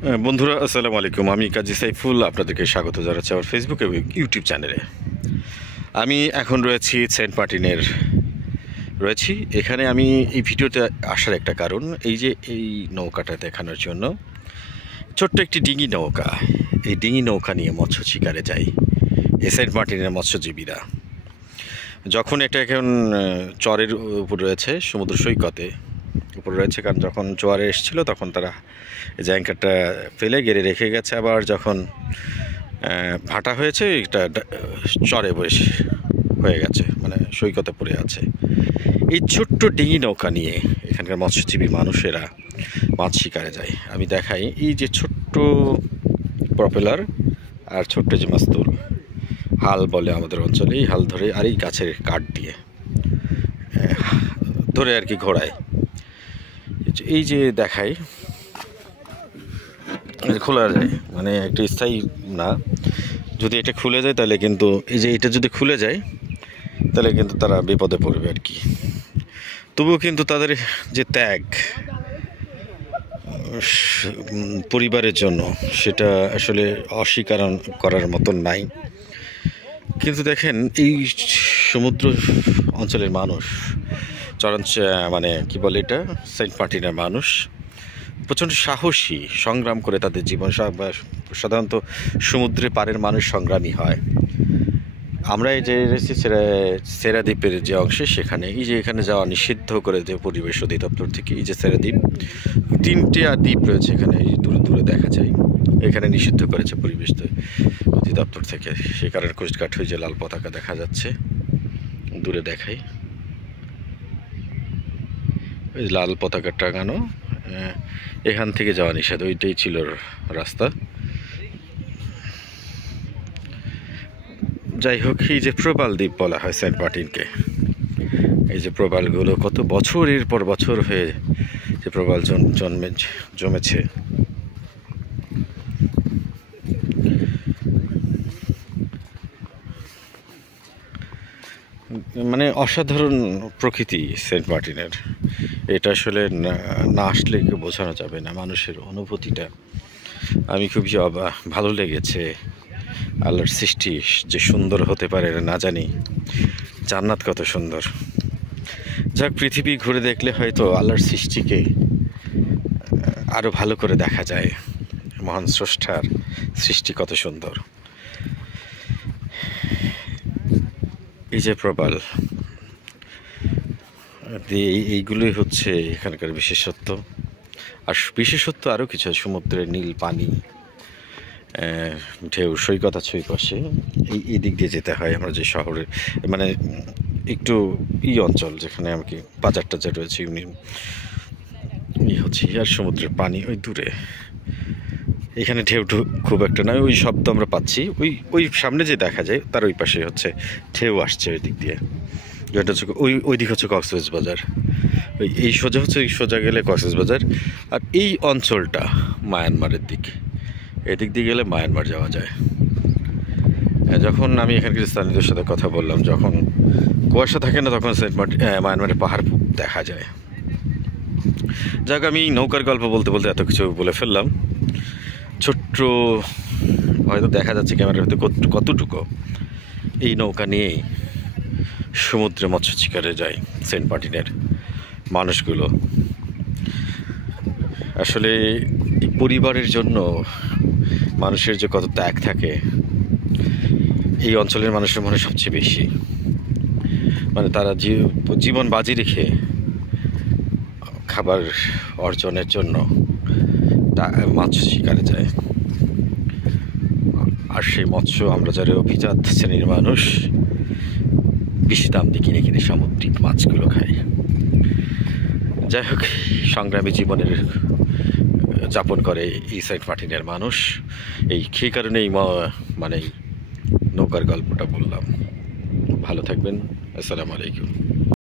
বন্ধুরা আসসালামু আলাইকুম। আমি কাজী সাইফুল, আপনাদেরকে স্বাগত জানাচ্ছি আমার ফেসবুক এবং ইউটিউব চ্যানেলে। আমি এখন রয়েছি সেন্ট মার্টিনের রয়েছি। এখানে আমি এই ভিডিওতে আসার একটা কারণ, এই যে এই নৌকাটা দেখানোর জন্য। ছোট্ট একটি ডিঙি নৌকা, এই ডিঙি নৌকা নিয়ে মৎস্য শিকারে যায় এই সেন্ট মার্টিনের মৎস্যজীবীরা। যখন এটা এখন চরের উপর রয়েছে, সমুদ্র সৈকতে উপর রয়েছে, কারণ যখন জোয়ারে এসেছিল তখন তারা এই যে অ্যাঙ্কারটা ফেলে গেড়ে রেখে গেছে। আবার যখন ভাটা হয়েছে এটা চরে বসে হয়ে গেছে, মানে সৈকতে পড়ে আছে। এই ছোট্ট ডিঙি নৌকা নিয়ে এখানকার মৎস্যজীবী মানুষেরা মাছ শিকারে যায়। আমি দেখাই, এই যে ছোট্ট প্রপেলার আর ছোট্ট যে মাস্তুল, হাল বলে আমাদের অঞ্চলে, এই হাল ধরে আর এই গাছের কাঠ দিয়ে ধরে আর কি ঘোরায়। এই যে দেখাই খোলা যায়, মানে একটা স্থায়ী না। যদি এটা খুলে যায় তাহলে কিন্তু, এই যে এটা যদি খুলে যায় তাহলে কিন্তু তারা বিপদে পড়বে আর কি। তবুও কিন্তু তাদের যে ত্যাগ পরিবারের জন্য, সেটা আসলে অস্বীকার করার মতন নাই। কিন্তু দেখেন, এই সমুদ্র অঞ্চলের মানুষ, মানে কি বলে এটা, সেন্ট মার্টিনের মানুষ প্রচণ্ড সাহসী, সংগ্রাম করে তাদের জীবন। সাধারণত সমুদ্রের পাড়ের মানুষ সংগ্রামী হয়। আমরা এই যে সেরা দ্বীপের যে অংশে, সেখানে এই যে এখানে যাওয়া নিষিদ্ধ করে দেয় পরিবেশ অধিদপ্তর থেকে। এই যে সেরা দ্বীপ, 3টে দ্বীপ রয়েছে এখানে, এই দূরে দূরে দেখা যায়, এখানে নিষিদ্ধ করেছে পরিবেশ অধিদপ্তর থেকে। সেই কারণে কোস্টগার্ড হয়ে যে লাল পতাকা দেখা যাচ্ছে, দূরে দেখাই, ওই লাল পতাকা টাঙানো। এখান থেকে যাওয়া নিষেধ, ওইটাই ছিল রাস্তা। যাই হোক, এই যে প্রবাল দ্বীপ বলা হয় সেন্ট মার্টিনকে। এই যে প্রবালগুলো কত বছরের পর বছর হয়ে যে প্রবাল জমেছে। মানে অসাধারণ প্রকৃতি সেন্ট মার্টিনের। এটা আসলে না আসলে কেউ বোঝানো যাবে না মানুষের অনুভূতিটা। আমি খুবই ভালো লেগেছে। আল্লাহর সৃষ্টি যে সুন্দর হতে পারে না জানি, জান্নাত কত সুন্দর। যাক, পৃথিবী ঘুরে দেখলে হয়তো আল্লাহর সৃষ্টিকে আরও ভালো করে দেখা যায়। মহান স্রষ্টার সৃষ্টি কত সুন্দর। এই যে প্রবাল, এইগুলোই হচ্ছে এখানকার বিশেষত্ব। আর বিশেষত্ব আরও কিছু, সমুদ্রের নীল পানি, ঢেউ, সৈকত আছে ওই পাশে। এই দিক দিয়ে যেতে হয় আমরা যে শহরে, মানে একটু অঞ্চল যেখানে আমাকে বাজার টাজার রয়েছে, ইউনিয়ন হচ্ছে। আর সমুদ্রের পানি ওই দূরে, এখানে ঢেউ খুব একটা নয়, ওই শব্দ আমরা পাচ্ছি। ওই সামনে যে দেখা যায় তার ওই পাশে হচ্ছে ঢেউ আসছে ওই দিক দিয়ে, যেটা হচ্ছে ওই দিক হচ্ছে কক্সবাজার। এই সোজা হচ্ছে, এই সোজা গেলে কক্সবাজার। আর এই অঞ্চলটা মায়ানমারের দিক, এদিক দিয়ে গেলে মায়ানমার যাওয়া যায়। যখন আমি এখানকার স্থানীয়দের সাথে কথা বললাম, যখন কুয়াশা থাকে না তখন মায়ানমারের পাহাড় দেখা যায়। যাক, আমি নৌকার গল্প বলতে বলতে এত কিছু বলে ফেললাম। ছোট্ট, হয়তো দেখা যাচ্ছে ক্যামেরার হয়তো কতটুকু, এই নৌকা নিয়েই সমুদ্রে মৎস্য শিকারে যায় সেন্ট মার্টিনের মানুষগুলো। আসলে এই পরিবারের জন্য মানুষের যে কত ত্যাগ থাকে, এই অঞ্চলের মানুষের মনে সবচেয়ে বেশি। মানে তারা জীবন বাজি রেখে খাবার অর্জনের জন্য মাছ শিকারে যায়। আর সেই মৎস্য আমরা যারা অভিজাত শ্রেণীর মানুষ, বেশি দাম দিয়ে কিনে কিনে সামুদ্রিক মাছগুলো খাই। যাই হোক, সংগ্রামী জীবনের যাপন করে এই সেন্ট মার্টিনের মানুষ। সেই কারণেই মানে নৌকার গল্পটা বললাম। ভালো থাকবেন, আসসালামু আলাইকুম।